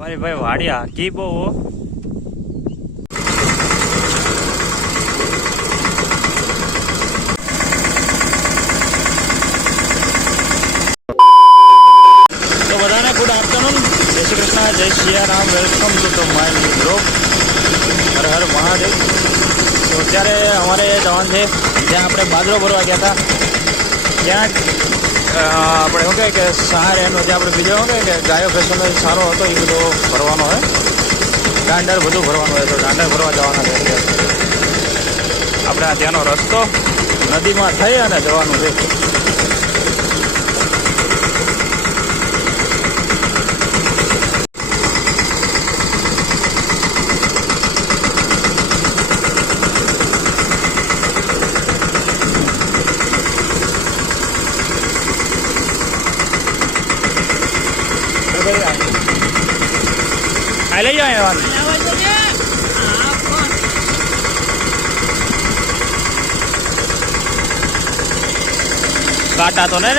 તમારી ભાઈ વાડિયા કી બહુ તો બધાને ગુડ આફ્ટરનૂન, જય શ્રી કૃષ્ણ, જય Siyaram, welcome to my new blog. હર હર મહાદેવ. તો અત્યારે અમારે જવાનું છે જ્યાં આપણે બાજરો ભરવા ગયા હતા ત્યાં આપણે શું કહે કે સહાર એનો જે આપણે બીજો શું કહે કે ગાયો ભેંસોનો સારો હતો એ બધો ભરવાનો હોય, દાંડર બધું ભરવાનું હોય. તો દાંડર ભરવા જવાના છે આપણે. આ ત્યાંનો રસ્તો નદીમાં થઈ અને જવાનું છે. લઈ જાય કાટા તો ને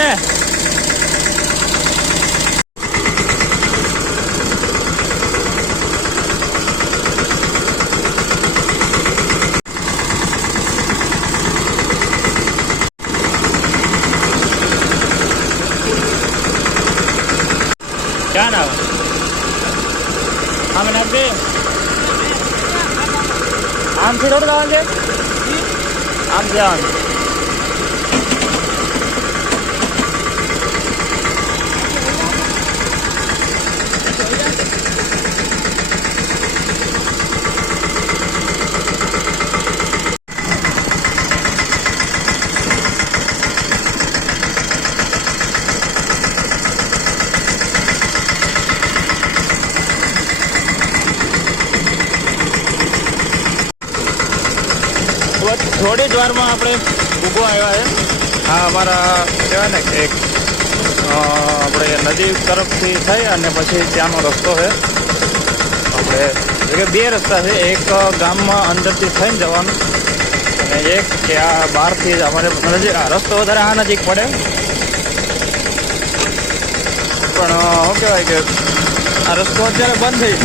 ક્યાં ના આવે નાખ દે. આમથી રોડ જવાનું છે, આમ જવાનું. થોડી જ વારમાં આપણે ઉભો આવ્યા છે. હા, અમારા કહેવાય ને એક આપણે નદી તરફથી થઈ અને પછી ત્યાંનો રસ્તો છે. આપણે બે રસ્તા છે, એક ગામમાં અંદરથી થઈને જવાનું અને એક કે આ બહારથી જ અમારે નજીક. આ રસ્તો વધારે આ નજીક પડે પણ શું કહેવાય કે આ રસ્તો અત્યારે બંધ થઈ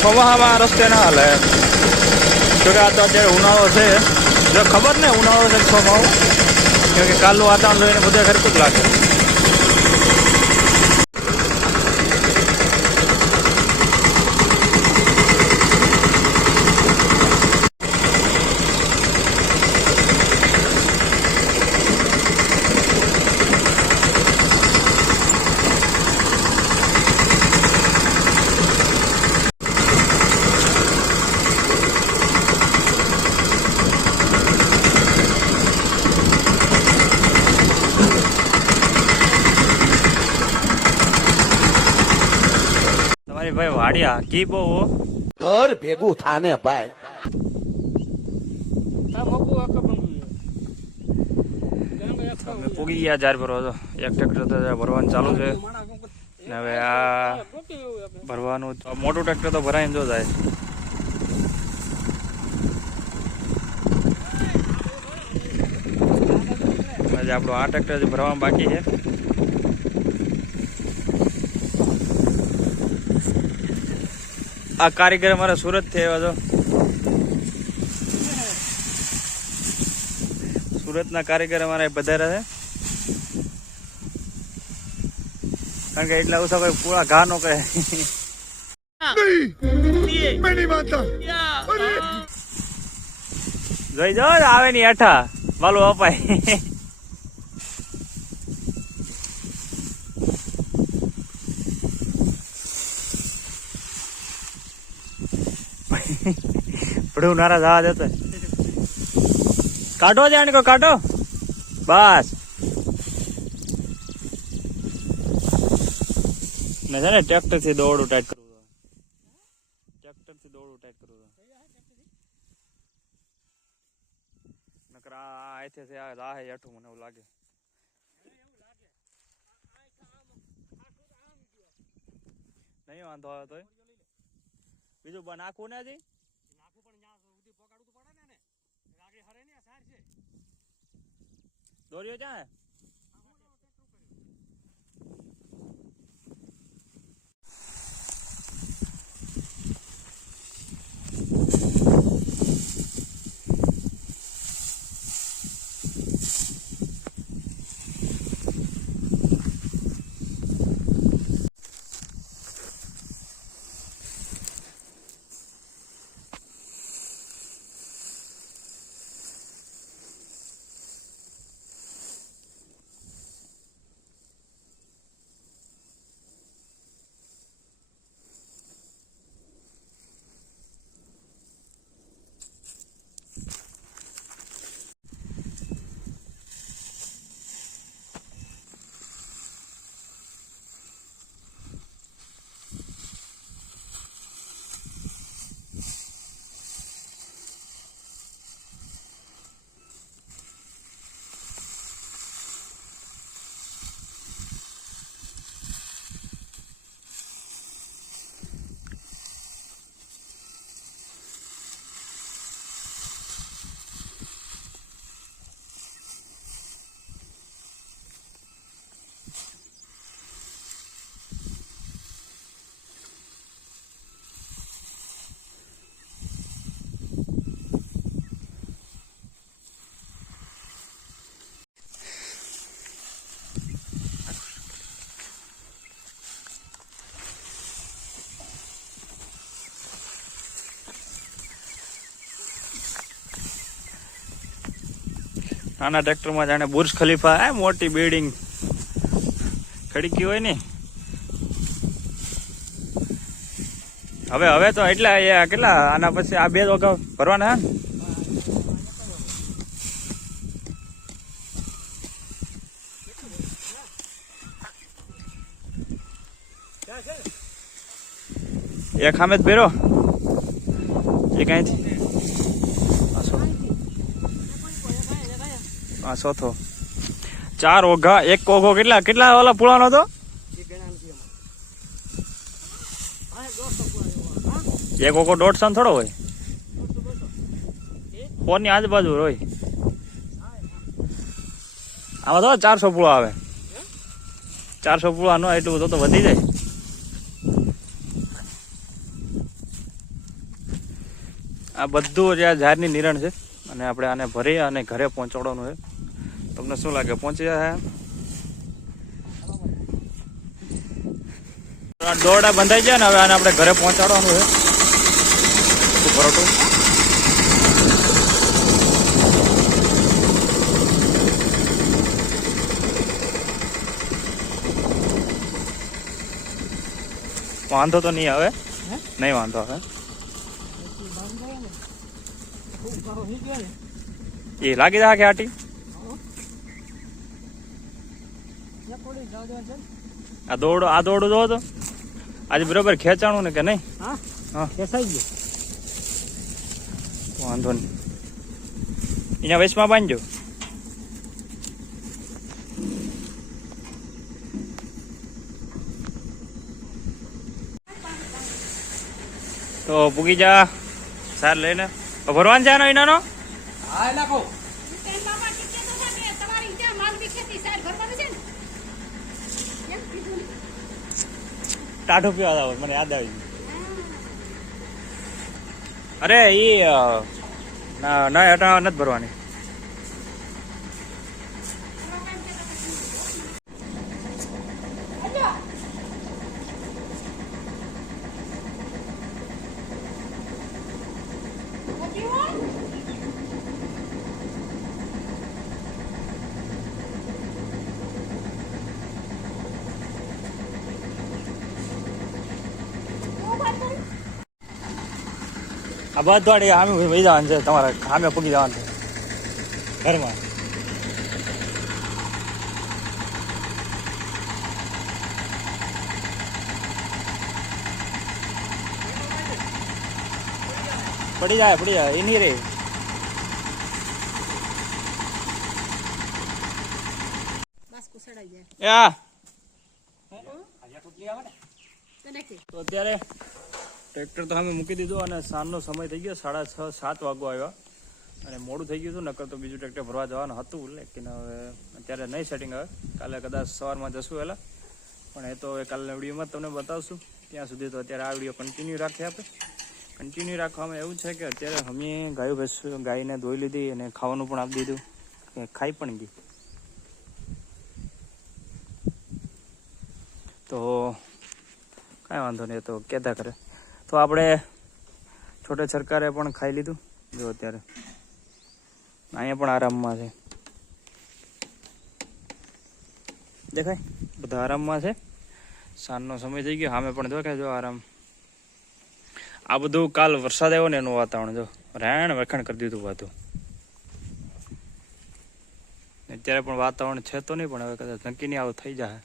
ચોમાસામાં આ રસ્તે ના હાલે જોકે આ તો અત્યારે ઉનાળો છે. જો ખબર ને ઉનાળો છે ચોમાસું, કેમ કે કાલનું વાતાવરણ જોઈને બધા ખરખું જ લાગે. ભાઈ વાડિયા કી બહુ ઘર ભેગું થાને ભાઈ. અમે પૂગી ગયા જાર ભરવા. તો એક ટ્રેક્ટર ભરવાનું ચાલુ છે ને હવે આ ભરવાનું મોટું ટ્રેક્ટર તો ભરાઈને જો જાય. આજે આપણું આ ટ્રેક્ટર ભરવાનું બાકી છે. આ કારીગર અમારા સુરત થી આવ્યા. તો સુરતના કારીગર અમારા પધાર્યા છે કારણ કે એટલા ઓછા કોઈ પૂરા ઘા નો કહે. જોઈ જાઓ આવે ની હેઠા વાલું અપાય. પડું નારાજ આવા જતો કાઢો જાણ કો કાઢો બસ ને છે ને ટ્રેક્ટર થી દોડું ટાઈટ કરવું. ટ્રેક્ટર થી દોડું ટાઈટ કરવું નકર અહીંથી આ હેઠું મને એવું લાગે. નહીં વાંધો આવે તો બીજું નાખવું નથી. દોર્યો ક્યાં નાના ટ્રેક્ટરમાં જાણે બુર્જ ખલીફા મોટી બિલ્ડિંગ ખડકી હોય ને. હવે તો એટલા કેટલા આના પછી આ 2 વગા ભરવાના હે. એક ખામે જ ભેરો એક અહીંથી ચોથો 4 ઓઘા. એક ઓઘો કેટલા ઓલા પુળાનો હતો? એક ઓઘો 150 થોડો હોય, 4 ની આજુબાજુ હોય. આમાં તો 400 પુળા આવે. 400 પુળા નો એટલું તો વધી જાય. આ બધું જે ઝાડની નિરણ છે અને આપણે આને ભરી અને ઘરે પહોંચાડવાનું છે. તમને શું લાગે પહોંચી જાય? દોરડા બંધાઈ ગયા ને હવે આને આપણે ઘરે પહોંચાડવાનું છે. પરોઠું વાંધો તો નહીં આવે, નહીં વાંધો આવે. એ લાગી જાય કે આટી આ દોડું જોવો તો આજે બરોબર ખેંચાણું ને કે નહીં? હા ખેંચાઈ ગયું, વાંધો નહીં. એના વયસમાં બાંધજો. તો પૂગી જા સાર લઈને ભરવાન છે એનો એનાનો. હા નાખો. ટાઢો પીવા આવો મને યાદ આવી. અરે ઈ ના હટા નથી ભરવાની. આ બધવાડી આમે વહી જવાનું છે તમારે, આમે પૂગી જવાનું છે ઘરમાં. પડી જાય એ નહીં રે. તો અત્યારે ટ્રેક્ટર તો અમે મૂકી દીધું અને સાંજનો સમય થઈ ગયો, 6:30-7 વાગવા આવ્યા અને મોડું થઈ ગયું હતું. નકર તો બીજું ટ્રેક્ટર ભરવા જવાનું હતું, લેકિન હવે અત્યારે નહીં સેટિંગ આવે. કાલે કદાચ સવારમાં જશું વહેલા, પણ એ તો કાલના વિડીયોમાં તમને બતાવશું. ત્યાં સુધી તો અત્યારે આ વિડીયો કન્ટિન્યુ રાખીએ. આપણે કન્ટિન્યુ રાખવામાં એવું છે કે અત્યારે અમે ગાયને ધોઈ લીધી અને ખાવાનું પણ આપી દીધું, ખાઈ પણ ગઈ. તો કાંઈ વાંધો નહીં, તો કહેતા કરે. તો આપણે છોટે સરકારે પણ ખાઈ લીધું. જો અત્યારે અહીંયા પણ આરામમાં છે, દેખાય બધા આરામમાં છે. સાંજનો સમય થઈ ગયો, સામે પણ દેખાય જો આરામ. આ બધું કાલ વરસાદ આવ્યો ને એનું વાતાવરણ જો રેણ વખાણ કરી દીધું બધું. અત્યારે પણ વાતાવરણ છે તો નહીં, પણ હવે કદાચ નક્કી નહીં આવું થઈ જાય.